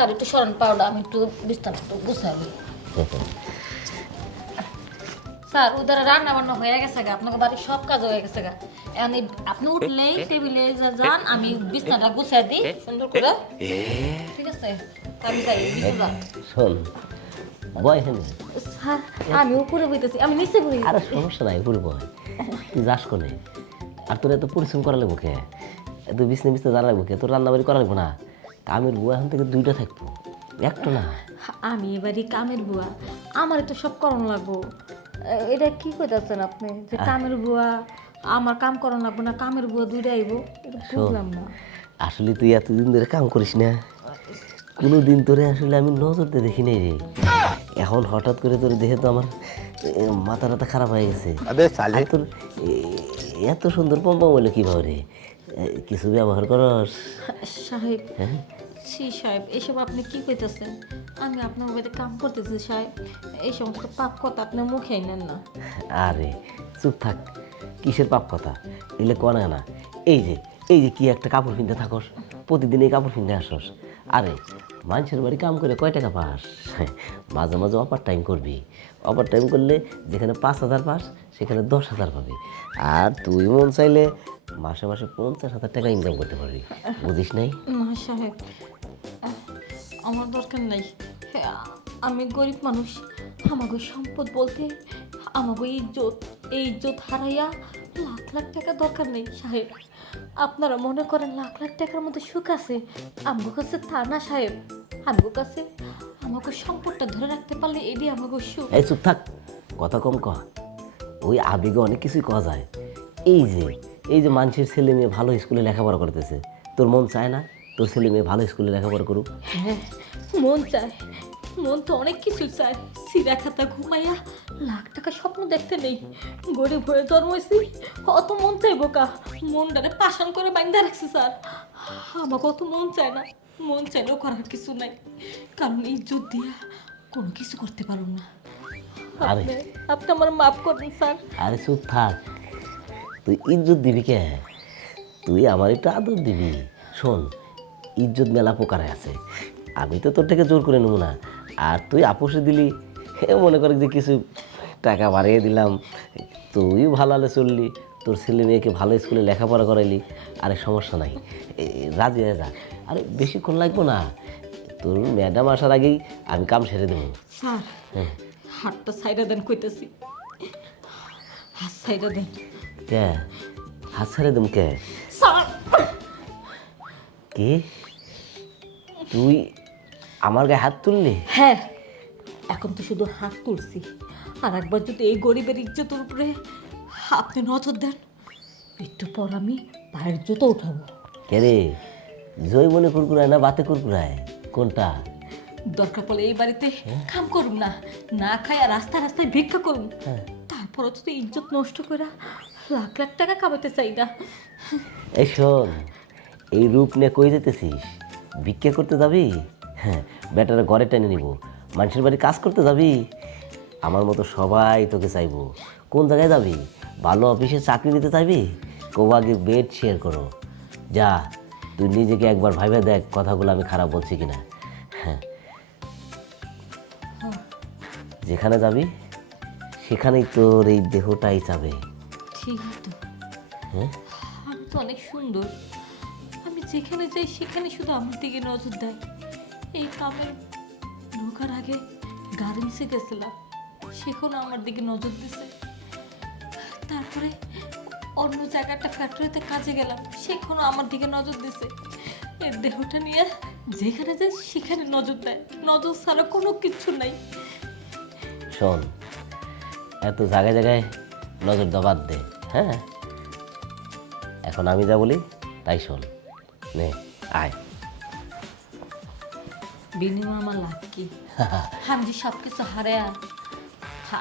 Sir একটু সরেন powder, আমি একটু বিস্তার একটু গুছাবি। স্যার ওদের রান্না বান্না হয়ে গেছে গা, আপনাকে বাড়ির সব কাজ হয়ে গেছে গা। এখন আপনি উঠলেই টেবিলে যান, আমি বিছনাটা গুছিয়ে দিই সুন্দর করে, ঠিক আছে? আমি যাই ভিতরে। শোন বয় এখানে। স্যার আমি উপরে বইতেছি, আমি নিচে বই। আর সমস্যা নাই, উপরে বয়। তুই যাস কোনে? আর তোর এত পরিশ্রম করা লাগবো কে? এত বিছনে বিছনে জানা লাগবো কে? তোর রান্নাবাড়ি করা লাগবো না? কামের বুয়া এখন থেকে 2টা থাকবো, একটা না। আমি এবারই কামের বুয়া, আমার তো সব করানো লাগবো। এটা কি কইতাছেন আপনি যে কামের বুয়া আমার কাম করানো লাগবো না, কামের বুয়া দুইটা আইবো? এটা বুঝলাম না। আসলে তুই এতদিন ধরে কাম করিস না, কোনো দিন তোরে আসলে আমি নজরতে দেখি নাই রে। এখন হঠাৎ করে তোর দেখে তো আমার মাথা টাথা খারাপ হয়ে গেছে। আর তোর এত সুন্দর পম্পম হইলো কিভাবে রে? কিছু ব্যবহার করস? সাহেব, ছি সাহেব, এসব আপনি কি কইতাছেন? আমি আপনার বাড়িতে কাম করতেছি সাহেব, এই সমস্ত পাপ কথা আপনার মুখে নেন না। আরে চুপ থাক, কিসের পাপ কথা এগুলো কনে না। এই যে কি একটা কাপড় কিনতে থাকস, প্রতিদিন এই কাপড় কিনতে আসস। আরে মানুষের বাড়ি কাম করে কয় টাকা পাস? মাঝে মাঝে অপার টাইম করবি। অপার টাইম করলে যেখানে 5,000 পাস সেখানে 10,000 পাবি। আর তুই মন চাইলে মাসে মাসে 50,000 টাকা ইনকাম করতে পারবি, বুঝিস নাই? না সাহেব, আমার দরকার নাই। হ্যাঁ, আমি গরিব মানুষ, আমাকে সম্পদ বলতে আমাকে ইজ্জত, এই ইজ্জত হারাইয়া লাখ লাখ টাকা দরকার নেই সাহেব। আপনারা মনে করেন লাখ লাখ টাকার মধ্যে সুখ আছে, আমার কাছে তা না সাহেব। আমার কাছে আমাকে সম্পদটা ধরে রাখতে পারলে এটি আমাকে সুখ। এই চুপ থাক, কথা কম কহ। ওই আবেগে অনেক কিছুই কওয়া যায়। এই যে মানুষের ছেলে মেয়ে ভালো স্কুলে লেখাপড়া করতেছে, তোর মন চায় না তোর ছেলে মেয়ে ভালো স্কুলে লেখাপড়া করুক? হ্যাঁ, মন চায়, মন তো অনেক কিছু চায়। সিরা খাতা ঘুমাইয়া লাখ টাকা স্বপ্ন দেখতে নেই, গরিব হয়ে জন্মেছি অত মন চাইবো কা? মনটারে পাষাণ করে বাইন্ধা রাখছে স্যার। আমাকে অত মন চায় না, মন চাইলেও করার কিছু নাই, কারণ ইজ্জত দিয়া কোনো কিছু করতে পারো না। আরে আপনি আমার মাফ করুন স্যার। আরে চুপ থাক, তুই ইজ্জত দিবি কে? তুই আমার একটু আদর দিবি। শোন, ইজ্জত মেলা প্রকারে আছে, আমি তো তোর থেকে জোর করে নেবো না। আর তুই আপোষে দিলি, মনে করে যে কিছু টাকা বাড়িয়ে দিলাম, তুই ভালো হলে চললি, তোর ছেলে মেয়েকে ভালো স্কুলে লেখাপড়া করাইলি, আরে সমস্যা নাই, রাজি হয়ে যা। আরে বেশিক্ষণ লাগবো না, তোর ম্যাডাম আসার আগেই আমি কাম সেরে দেবো। স্যার, হাতটা সাইডা দেন কইতেছি, হাত সাইডা দেন। কে হাত ছেড়ে দেব কে? স্যার, কি তুই আমার গায়ে হাত তুললি? হ্যাঁ, এখন তো শুধু হাত তুলছি, আর একবার যদি এই গরিবের ইজ্জতের উপরে আপনি নজর দেন, একটু পর আমি পায়ের জুতো উঠাবো। কে রে, জৈবনে কুরকুরায় না বাতে কুরকুরায়, কোনটা? দরকার পড়লে এই বাড়িতে কাম করুন না, না খাই আর রাস্তায় রাস্তায় ভিক্ষা করুন, তারপরও যদি ইজ্জত নষ্ট করে লাখ লাখ টাকা কামাতে চাই না। এই শোন, এই রূপ নিয়ে কই যেতেছিস? ভিক্ষা করতে যাবি? হ্যাঁ, বেটারা ঘরে টেনে নিব। মানুষের বাড়ি কাজ করতে যাবি? আমার মতো সবাই তোকে চাইবো। কোন জায়গায় যাবি? ভালো অফিসে চাকরি নিতে চাইবি? কেউ আগে বেড শেয়ার করো। যা, তুই নিজেকে একবার ভাইবে দেখ কথাগুলো আমি খারাপ বলছি কিনা। হ্যাঁ, যেখানে যাবি সেখানেই তোর এই দেহটাই যাবে। ঠিক তো, হ্যাঁ, আমি তো অনেক সুন্দর, আমি যেখানে যাই সেখানে শুধু আমার দিকে নজর দেয়। এই কামের ঢোকার আগে গার্মেন্টসে গেছিলাম, সেখানে আমার দিকে নজর দিছে। তারপরে অন্য জায়গাটা ফ্যাক্টরিতে কাজে গেলাম, সেখানেও আমার দিকে নজর দিছে। এর দেহটা নিয়ে যেখানে যাই সেখানে নজর দেয়, নজর ছাড়া কোনো কিছু নাই। শোন, এত জায়গায় জায়গায় নজর দেওয়া বাদ দে। হ্যাঁ, এখন আমি যা বলি তাই শোন। নে আয়। বিনিময় আমার লাভ কি? আমি যে সব কিছু হারাই,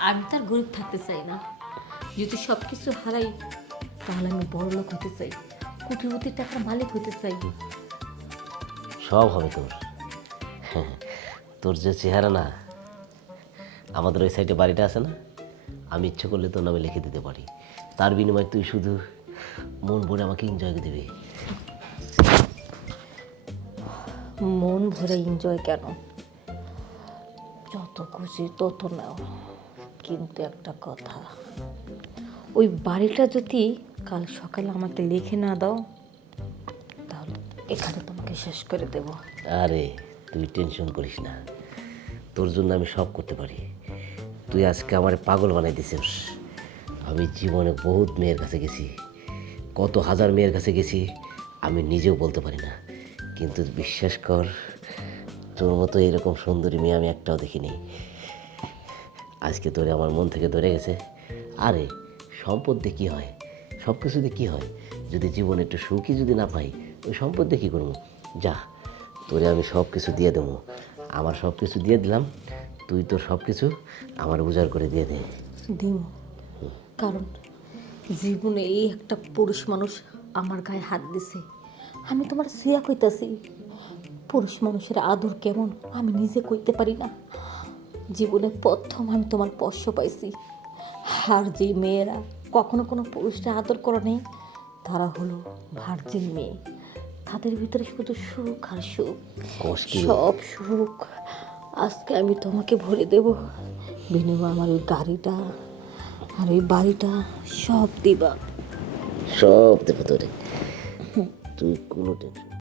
আমি তার গরিব থাকতে চাই না। যদি সব কিছু হারাই তাহলে আমি বড় লোক হতে চাই, কোটি কোটি টাকার মালিক হতে চাই। সব হবে তোর। তোর যে চেহারা না, আমাদের ওই সাইডে বাড়িটা আছে না, আমি ইচ্ছে করলে তোর নামে লিখে দিতে পারি। তার বিনিময়ে তুই শুধু মন ভরে আমাকে এনজয় দিবি। মন ভরে এনজয় কেন, যত খুশি তত নাও, কিন্তু একটা কথা, ওই বাড়িটা যদি কাল সকালে আমাকে লিখে না দাও তাহলে এখানে তোমাকে শেষ করে দেব। আরে তুই টেনশন করিস না, তোর জন্য আমি সব করতে পারি। তুই আজকে আমার পাগল বানাই দিছিস। আমি জীবনে বহুত মেয়ের কাছে গেছি, কত হাজার মেয়ের কাছে গেছি, আমি নিজেও বলতে পারি না। কিন্তু বিশ্বাস কর, তোর মতো এরকম সুন্দরী মেয়ে আমি একটাও দেখিনি। আজকে তোরে আমার মন থেকে ধরে গেছে। আরে সম্পদ দিয়ে কী হয়, সব কিছু দিয়ে কী হয়, যদি জীবনে একটু সুখী যদি না পাই, ওই সম্পদ দিয়ে কী করবো? যা, তোরে আমি সব কিছু দিয়ে দেবো। আমার সব কিছু দিয়ে দিলাম, তুই তোর সব কিছু আমার উজাড় করে দিয়ে দে। দিম, কারণ জীবনে এই একটা পুরুষ মানুষ আমার গায়ে হাত দিছে। আমি তোমার সিয়া কইতাছি, পুরুষ মানুষের আদর কেমন আমি নিজে কইতে পারি না। জীবনে প্রথম আমি তোমার স্পর্শ পাইছি। আর যে মেয়েরা কখনো কোনো পুরুষরা আদর করে নেই, তারা হলো ভার্জিন মেয়ে। তাদের ভিতরে শুধু সুখ আর সুখ, কষ্ট। সব সুখ আজকে আমি তোমাকে ভরে দেব। বিনিময়ে আমার ওই গাড়িটা আর ওই বাড়িটা সব দিবা। সব দেবো তোরে, তুই কোনো টেনশন